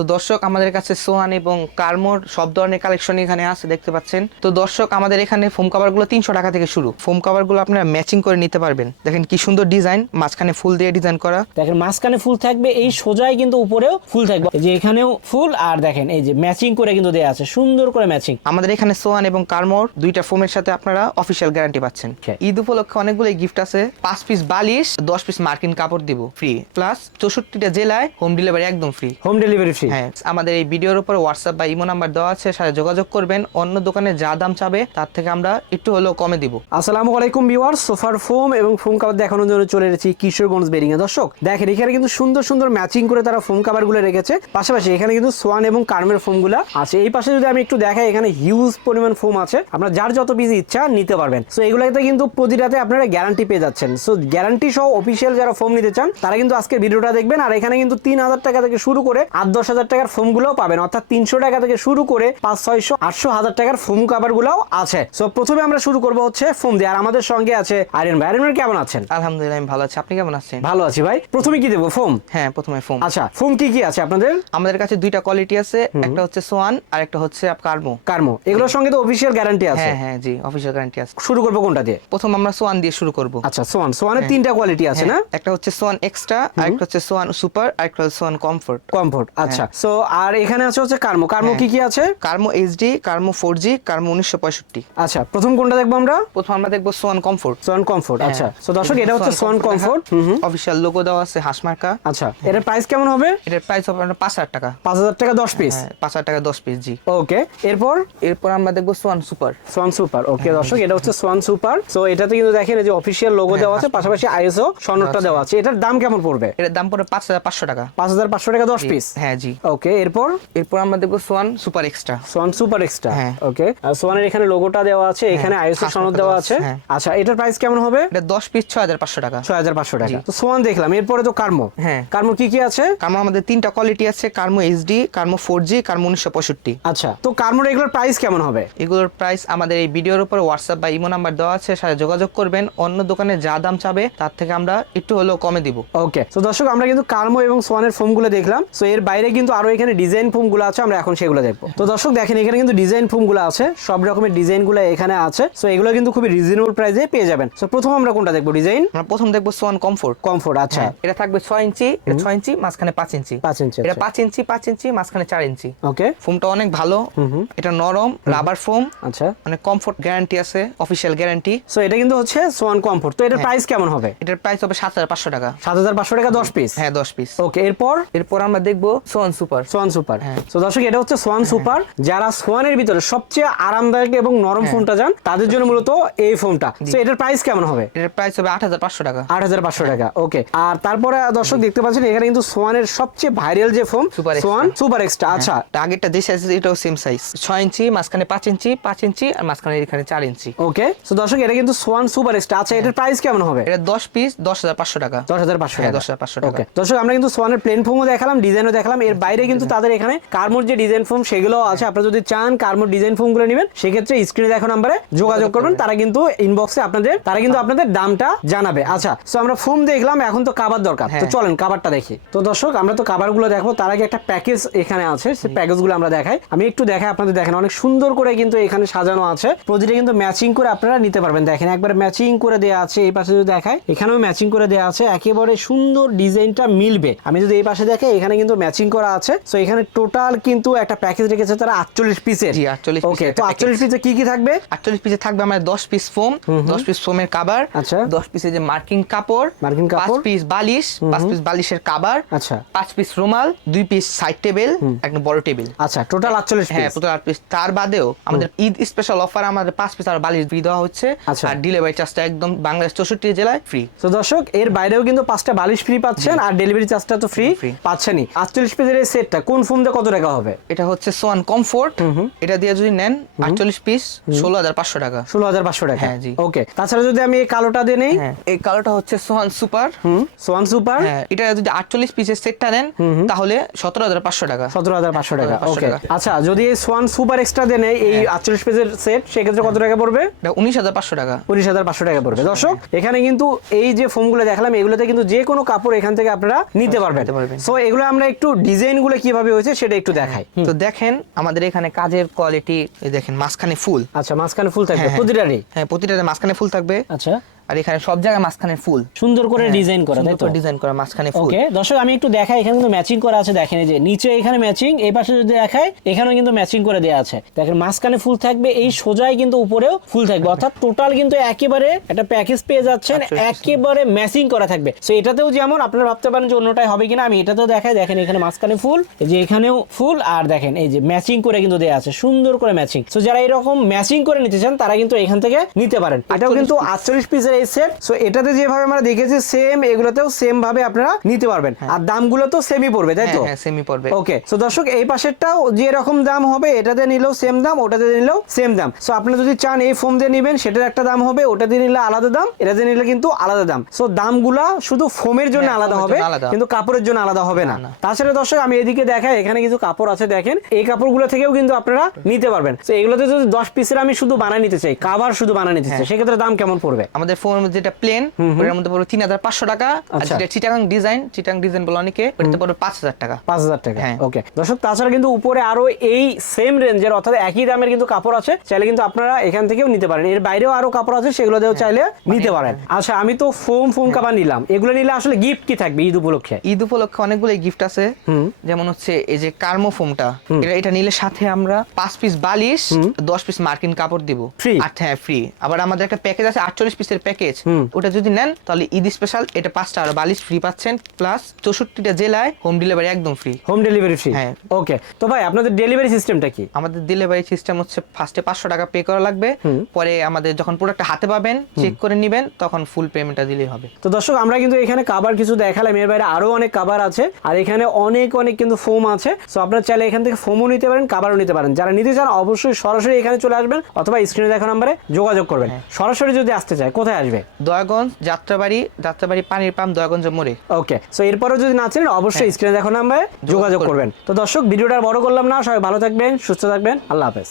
তো দর্শক আমাদের কাছে সোহান এবং কার্মোর সব ধরনের কালেকশন এখানে আছে দেখতে পাচ্ছেন। তো দর্শক আমাদের এখানে ফোম কভার গুলো 300 টাকা থেকে শুরু। ফোম কভার গুলো আপনারা ম্যাচিং করে নিতে পারবেন। দেখেন কি সুন্দর ডিজাইন, মাঝখানে ফুল দিয়ে ডিজাইন করা। দেখেন মাঝখানে ফুল থাকবে, এই সোজাই কিন্তু উপরেও ফুল থাকবে, এই যে এখানেও ফুল, আর দেখেন এই যে ম্যাচিং করে কিন্তু দেয়া আছে, সুন্দর করে ম্যাচিং। আমাদের এখানে সোহান এবং কার্মোর দুইটা ফোমের সাথে আপনারা অফিসিয়াল গ্যারান্টি পাচ্ছেন। ঈদ উপলক্ষে অনেকগুলো গিফট আছে। 5 পিস বালিশ, 10 পিস মার্কিন কাপড় দিব ফ্রি, প্লাস 64টা জেলায় হোম ডেলিভারি একদম ফ্রি। Home delivery free. হ্যাঁ, আমাদের এই ভিডিওর উপর হোয়াটসঅ্যাপ বা ইমো নাম্বার দেওয়া আছে, সাথে যোগাযোগ করবেন। অন্য দোকানে যা দাম চাবে তার থেকে আমরা একটু হলেও কমে দিব। আসসালামু আলাইকুম ভিউয়ার্স, সোফার ফোম এবং ফোম কভার দেখানোর জন্য চলে এসেছি কিশোরগঞ্জ বেরিং এ। দর্শক দেখেন এখানে কিন্তু সুন্দর সুন্দর ম্যাচিং করে তারা ফোম কভার গুলো রেখেছে। পাশাপাশি এখানে কিন্তু সোয়ান এবং কার্মের ফোম গুলো আছে। এই পাশে যদি আমি একটু দেখাই, এখানে হিউজ পরিমাণ ফোম আছে, আপনারা যার যত পিস ইচ্ছা নিতে পারবেন। সো এগুলোতে কিন্তু প্রতিটাতে আপনারা গ্যারান্টি পেয়ে যাচ্ছেন। সো গ্যারান্টি সহ অফিসিয়াল যারা ফোম নিতে চান তারা কিন্তু আজকের ভিডিওটা দেখবেন। আর এখানে কিন্তু 3000 টাকা থেকে শুরু করে 8-10 হাজার টাকার ফোম গুলোও পাবেন, অর্থাৎ 300 টাকা থেকে শুরু করে 500-600-800 টাকার ফোম কভার গুলোও আছে। সো প্রথমে আমরা শুরু করবো হচ্ছে ফোম দিয়ে। আর আমাদের সঙ্গে আছে আরিয়ান ভাই। আরিয়ান ভাই কেমন আছেন? আলহামদুলিল্লাহ আমি ভালো আছি, আপনি কেমন আছেন? ভালো আছি ভাই। প্রথমে কি দেবো? ফোম। হ্যাঁ, প্রথমে ফোম। আচ্ছা, ফোম কি কি আছে আপনাদের? আমাদের কাছে দুইটা কোয়ালিটি আছে, একটা হচ্ছে সোয়ান আর একটা হচ্ছে কার্মো। কার্মো, এগুলোর সঙ্গে তো অফিসিয়াল গ্যারান্টি আছে। হ্যাঁ হ্যাঁ জি, অফিসিয়াল গ্যারান্টি আছে। শুরু করবো কোনটা দিয়ে? প্রথম আমরা সোয়ান দিয়ে শুরু করব। আচ্ছা, সোয়ানের তিনটা কোয়ালিটি আছে না? একটা হচ্ছে সোয়ান এক্সট্রা, আরেকটা হচ্ছে সোয়ান সুপার, আরেকটা হচ্ছে সোয়ান কমফোর্ট। আচ্ছা। সো আর এখানে আছে হচ্ছে কার্মো কি কি আছে? কার্মো এইচডি, কার্মো 4G, কার্মো 1965। আচ্ছা, প্রথম কোনটা দেখবো আমরা? প্রথম আমরা দেখবো সোয়ান কমফোর্ট। আচ্ছা, সো দর্শক এটা হচ্ছে সোয়ান কমফোর্ট। অফিশিয়াল লোগো দেওয়া আছে, হাঁস মার্কা। আচ্ছা, এটার প্রাইস কেমন হবে? এটার প্রাইস হবে আপনার 5000 টাকা। 5000 টাকা 10 পিস? 5000 টাকা 10 পিস জি। ওকে, এরপর আমরা দেখবো সোয়ান সুপার। ওকে দর্শক, এটা হচ্ছে সোয়ান সুপার। সো এটাতে কিন্তু দেখেন এই যে অফিশিয়াল লোগো দেওয়া আছে, পাশাপাশি আইএসও সনদটা দেওয়া আছে। এটার দাম কেমন পড়বে? এটার দাম পড়বে 5500 টাকা। 5500 টাকা 10 পিস? হ্যাঁ জি। ওকে, এরপর আমরা দেখবো সোয়ান সুপার এক্সট্রা। হ্যাঁ, ওকে। সোয়ানের এখানে লোগোটা দেওয়া আছে, এখানে আইএসও সনদ দেওয়া আছে। আচ্ছা, এটার প্রাইস কেমন হবে? এটা 10 পিস 6500 টাকা। 6500 টাকা। তো সোয়ান দেখলাম, এরপরে তো কার্মো। হ্যাঁ, কার্মো কি কি আছে? কার্মো আমাদের তিনটা কোয়ালিটি আছে, কার্মো এইচডি, কার্মো 4G, কার্মো 1965। আচ্ছা, তো কার্মোর এগুলোর প্রাইস কেমন হবে? এগুলোর প্রাইস আমাদের এই ভিডিওর উপর হোয়াটসঅ্যাপ বা ইমো নাম্বার দেওয়া আছে, সাথে যোগাযোগ করবেন। অন্য দোকানে যা দাম চাবে তার থেকে আমরা একটু হলেও কমে দিব। ওকে, তো দর্শক আমরা কিন্তু কার্মো এবং সোয়ানের ফোম গুলো দেখলাম। সো এর বাইরে কিন্তু আরো এখানে ডিজাইন ফোম গুলো আছে, আমরা এখন সেগুলো দেখবো। তো দর্শক দেখেন এখানে কিন্তু ডিজাইন ফোম গুলো আছে, সব রকমের ডিজাইন গুলো এখানে আছে। সো এগুলো কিন্তু খুবই রিজনেবল প্রাইসে পেয়ে যাবেন। সো প্রথম আমরা কোনটা দেখবো ডিজাইন? আমরা প্রথম দেখবো সোয়ান কমফোর্ট। আচ্ছা, এটা থাকবে 6 ইঞ্চি, এটা 6 ইঞ্চি, মাঝখানে 5 ইঞ্চি। এটা 5 ইঞ্চি, 5 ইঞ্চি, মাঝখানে 4 ইঞ্চি। ওকে, ফোমটা অনেক ভালো, এটা নরম রাবার ফোম। আচ্ছা, মানে কমফোর্ট গ্যারান্টি আছে, অফিশিয়াল গ্যারান্টি। সো এটা কিন্তু হচ্ছে সোয়ান কমফোর্ট। তো এটার প্রাইস কেমন হবে? এটার প্রাইস হবে 7500 টাকা। 7500 টাকা 10 পিস? হ্যাঁ, 10 পিস। ওকে, এরপর আমরা দেখবো সোয়ান সুপার। তো দর্শক এটা হচ্ছে সোয়ান সুপার। যারা সোয়ানের ভিতরে সবচেয়ে আরামদায়ক এবং নরম ফোমটা চান তাদের জন্য মূলত এই ফোমটা। তো এটার প্রাইস কেমন হবে? এটার প্রাইস হবে 8500 টাকা। 8500 টাকা। ওকে, আর তারপরে দর্শক দেখতে পাচ্ছেন এখানে কিন্তু সোয়ানের সবচেয়ে ভাইরাল যে ফোম, সোয়ান সুপার এক্সট্রা। আচ্ছা, আগেরটা যে সাইজ এটাও সেম সাইজ, 6 ইঞ্চি, মাঝখানে 5 ইঞ্চি, 5 ইঞ্চি, আর মাঝখানে এখানে 4 ইঞ্চি। ওকে, তো দর্শক এটা কিন্তু সোয়ান সুপার এক্সট্রা। আচ্ছা, এটার প্রাইস কেমন হবে? এটা 10 পিস 10500 টাকা। 10500 টাকা। 10500 টাকা। ওকে, দর্শক আমরা কিন্তু সোয়ানের প্লেন ফোমও দেখালাম, ডিজাইনও দেখালাম। এর বাইরে কিন্তু তাদের এখানে কার্মোর যে ডিজাইন ফোম সেগুলো আছে। আপনারা যদি চান কার্মোর ডিজাইন ফোম গুলো নেবেন, সেক্ষেত্রে স্ক্রিনে দেখো নাম্বারে যোগাযোগ করবেন। তারা কিন্তু ইনবক্সে আপনাদের দামটা জানাবে। আচ্ছা, সো আমরা ফোম দেখলাম, এখন তো কভার দরকার। তো চলেন কভারটা দেখি। তো দর্শক আমরা তো কভার গুলো দেখবো, তার আগে একটা প্যাকেজ এখানে আছে, সেই প্যাকেজ গুলো আমরা দেখাই। আমি একটু দেখাই আপনাদের। দেখেন অনেক সুন্দর করে কিন্তু এখানে সাজানো আছে, প্রতিটা কিন্তু ম্যাচিং করে আপনারা নিতে পারবেন। দেখেন একবার ম্যাচিং করে দেওয়া আছে। এই পাশে যদি দেখাই, এখানেও ম্যাচিং করে দেওয়া আছে, একেবারে সুন্দর ডিজাইনটা মিলবে। আমি যদি এই পাশে দেখাই, এখানে কিন্তু ম্যাচিং করা আছে। সো এখানে টোটাল কিন্তু একটা প্যাকেজ রেখেছে তারা 48 পিসের। জি, 48 ওকে, তো 48 পিসে কি কি থাকবে? 48 পিসে থাকবে আমার 10 পিস ফোম, 10 পিস ফোমের কভার। আচ্ছা, 10 পিসের যে মার্কিং কাপড়, 5 পিস বালিশ, 5 পিস বালিশের কভার। আচ্ছা, 5 পিস রুমাল, 2 পিস সাইড টেবিল, একটা বড় টেবিল। আচ্ছা, টোটাল 48 পিস। হ্যাঁ, টোটাল 8 পিস। তার বাদেও আমাদের ঈদ স্পেশাল অফার আমাদের 5 পিস আর বালিশ ফ্রি দেওয়া হচ্ছে। আর ডেলিভারি চার্জটা একদম বাংলাদেশ 64 জেলায় ফ্রি। তো দর্শক এর বাইরেও কিন্তু 5টা বালিশ ফ্রি পাচ্ছেন, আর ডেলিভারি চার্জটা তো ফ্রি পাচ্ছেনই। 48 পিসের এই সেটটা কোন ফোম দিয়ে কত টাকা হবে? এটা হচ্ছে সোয়ান কমফোর্ট। এটা দিয়ে যদি নেন 48 পিস 16500 টাকা। 16500 টাকা। হ্যাঁ জি। ওকে, তাছাড়া যদি আমি এই কালোটা দিয়ে নেই? এই কালোটা হচ্ছে সোয়ান সুপার। Schwann super. হ্যাঁ, এটা যদি 48 পিসের সেটটা নেন তাহলে 17500 টাকা। 17500 টাকা। ওকে, আচ্ছা, যদি এই সোয়ান সুপার এক্সট্রা দেন এই 48 পিসের সেট, সেক্ষেত্রে কত টাকা পড়বে? এটা 19500 টাকা। 19500 টাকা পড়বে। দর্শক এখানে কিন্তু এই যে ফোমগুলো দেখালাম, এগুলোতে কিন্তু যে কোনো কাপড় এখান থেকে আপনারা নিতে পারবেন। সো এগুলো আমরা একটু ডিজাইন ডিজাইনগুলো কিভাবে হয়েছে সেটা একটু দেখাই। তো দেখেন আমাদের এখানে কাজের কোয়ালিটি দেখেন, মাঝখানে ফুল। আচ্ছা, মাঝখানে ফুল থাকবে হ্যাঁ, প্রতিটারই? হ্যাঁ, প্রতিটাতে মাঝখানে ফুল থাকবে। আচ্ছা, আর এখানে সব জায়গায় মাঝখানে ফুল, সুন্দর করে ডিজাইন করা, তাই তো? ডিজাইন করা মাঝখানে ফুল। ওকে দর্শক, আমি একটু দেখাই, এখানে কিন্তু ম্যাচিং করা আছে। দেখেন এই যে নিচে এখানে ম্যাচিং, এই পাশে যদি দেখাই এখানেও কিন্তু ম্যাচিং করে দেওয়া আছে। দেখেন মাঝখানে ফুল থাকবে, এই সোজাই কিন্তু উপরেও ফুল থাকবে, অর্থাৎ টোটাল কিন্তু একেবারে একটা প্যাকেজ পেয়ে যাচ্ছেন, একেবারে ম্যাচিং করা থাকবে। সো এটাতেও যেমন আপনারা ভাবতে পারেন যে অন্যটাই হবে কিনা, আমি এটাতেও দেখাই। দেখেন এখানে মাঝখানে ফুল, এই যে এখানেও ফুল, আর দেখেন এই যে ম্যাচিং করে কিন্তু দেওয়া আছে, সুন্দর করে ম্যাচিং। সো যারা এরকম ম্যাচিং করে নিতে চান তারা কিন্তু এখান থেকে নিতে পারেন। এটাও কিন্তু 48 পিসের এই সেট। সো এটাতে যেভাবে আমরা দেখেছি সেম, এগুলোতেও সেম ভাবে আপনারা নিতে পারবেন। আর দামগুলো তো সেমই পড়বে, তাই তো? হ্যাঁ, সেমই পড়বে। ওকে, সো দর্শক এই পাশেরটাও যে রকম দাম হবে, এটাতে নিলেও সেম দাম, ওটাতে নিলেও সেম দাম। সো আপনি যদি চান এই ফোম দিয়ে নেবেন, সেটার একটা দাম হবে, ওটাতে নিলে আলাদা দাম, এটাতে নিলে কিন্তু আলাদা দাম। সো দামগুলা শুধু ফোমের জন্য আলাদা হবে, কিন্তু কাপড়ের জন্য আলাদা হবে না। তাছাড়া দর্শক আমি এদিকে দেখাই, এখানে কিছু কাপড় আছে। দেখেন এই কাপড়গুলো থেকেও কিন্তু আপনারা নিতে পারবেন। তো এগুলোতে যদি 10 পিসের আমি শুধু বানাই নিতে চাই, কাভার শুধু বানাই নিতে চাই, সেক্ষেত্রে দাম কেমন পড়বে? আমাদের ফোম যেটা প্লেন, ওটার মধ্যে পড়বে 3500 টাকা। আর যেটা চিটাগাং ডিজাইন বলে অনেকে, ওটাতে পড়বে 5000 টাকা। 5000 টাকা। ওকে দর্শক, তাছাড়া কিন্তু উপরে আরো এই সেম রেঞ্জের, অর্থাৎ একই দামের কিন্তু কাপড় আছে, চাইলে কিন্তু আপনারা এখান থেকেও নিতে পারেন। এর বাইরেও আরো কাপড় আছে, সেগুলো দিয়েও চাইলে নিতে পারেন। আচ্ছা, আমি তো ফোম কাভার নিলাম, এগুলো নিলে আসলে গিফট কি থাকবে ঈদ উপলক্ষে? ঈদ উপলক্ষে অনেকগুলো গিফট আছে, যেমন হচ্ছে এই যে কার্মো ফোমটা, এটা নিলে সাথে আমরা 5 পিস বালিশ, 10 পিস মার্কিন কাপড় দিব ফ্রি। হ্যাঁ, ফ্রি। আবার আমাদের একটা প্যাকেজ আছে 48 পিসের প্যাকেজ, ওটা যদি নেন তাহলে ঈদ স্পেশাল এটা 5টা আর বালিশ ফ্রি পাচ্ছেন, প্লাস 64টা জেলায় হোম ডেলিভারি একদম ফ্রি। Home delivery free? হ্যাঁ। ওকে, তো ভাই আপনাদের ডেলিভারি সিস্টেমটা কি? আমাদের ডেলিভারি সিস্টেম হচ্ছে ফার্স্টে 500 টাকা পে করা লাগবে, পরে আমাদের যখন প্রোডাক্টটা হাতে পাবেন, চেক করে নেবেন, তখন ফুল পেমেন্টটা দিলেই হবে। তো দর্শক, আমরা কিন্তু এখানে কাভার কিছু দেখালাম, এর বাইরে আরো অনেক কাভার আছে, আর এখানে অনেক কিন্তু ফোম আছে। সো আপনারা চাইলে এখান থেকে ফোমও নিতে পারেন, কাভারও নিতে পারেন। যারা নিতে চান অবশ্যই সরাসরি এখানে চলে আসবেন, অথবা স্ক্রিনে দেখা নম্বরে যোগাযোগ করবেন। সরাসরি যদি আসতে চায় কোথায় আসবে? দয়াগঞ্জ যাত্রাবাড়ি পানির পাম্প, দয়াগঞ্জ মোড়ে। ওকে, সো এরপরও যদি না চান অবশ্যই স্ক্রিনে দেখা নম্বরে যোগাযোগ করবেন। তো দর্শক, ভিডিওটা বড় করলাম না, সবাই ভালো থাকবেন, সুস্থ থাকবেন, আল্লাহ হাফেজ।